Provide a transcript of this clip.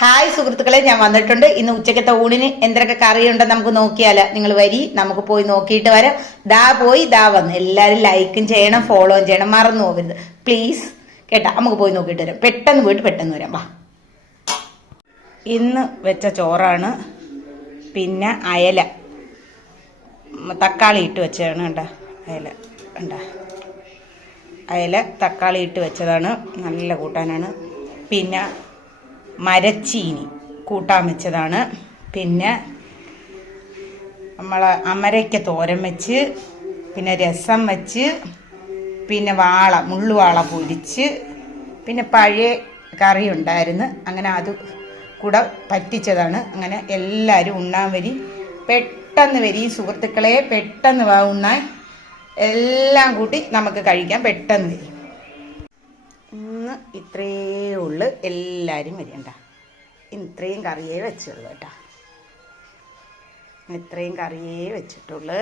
Hi സുഹൃത്തുക്കളെ, ഞാൻ വന്നിട്ടുണ്ട്. ഇന്ന് ഉച്ചക്കത്തെ ഊണിന് എന്തൊക്കെ കറിയുണ്ടെന്ന് നമുക്ക് നോക്കിയാലോ. നിങ്ങൾ വരി, നമുക്ക് പോയി നോക്കിയിട്ട് വരാം. ദാ വന്ന്. എല്ലാവരും ലൈക്കും ചെയ്യണം, ഫോളോയും ചെയ്യണം, മറന്നു പോകരുത് പ്ലീസ് കേട്ടാ. നമുക്ക് പോയി നോക്കിയിട്ട് വരാം. പെട്ടെന്ന് പോയിട്ട് പെട്ടെന്ന് വരാം. വാ. ഇന്ന് വെച്ച ചോറാണ്, പിന്നെ അയല തക്കാളി ഇട്ട് വെച്ചതാണ്. കണ്ട അയല, കണ്ട അയല തക്കാളി ഇട്ട് വെച്ചതാണ്. നല്ല കൂട്ടാനാണ്. പിന്നെ മരച്ചീനി കൂട്ടാൻ വെച്ചതാണ്. പിന്നെ നമ്മൾ അമരയ്ക്ക തോരൻ വെച്ച്, പിന്നെ രസം വെച്ച്, പിന്നെ മുള്ളുവാള പൊരിച്ച്, പിന്നെ പഴയ കറി ഉണ്ടായിരുന്നു. അങ്ങനെ അത് കൂടെ പറ്റിച്ചതാണ്. അങ്ങനെ എല്ലാവരും ഉണ്ണാൻ വരി, പെട്ടെന്ന് വരി സുഹൃത്തുക്കളെ, പെട്ടെന്ന് വാ ഉണ്ണാൻ. എല്ലാം കൂട്ടി നമുക്ക് കഴിക്കാം. പെട്ടെന്ന് വരി. ഇന്ന് ഇത്രയേ ഉള്ളു. എല്ലാവരും വരണ്ട. ഇത്രയും കറിയേ വെച്ചുള്ളൂ കേട്ടോ. ഇത്രയും കറിയേ വെച്ചിട്ടുള്ളു.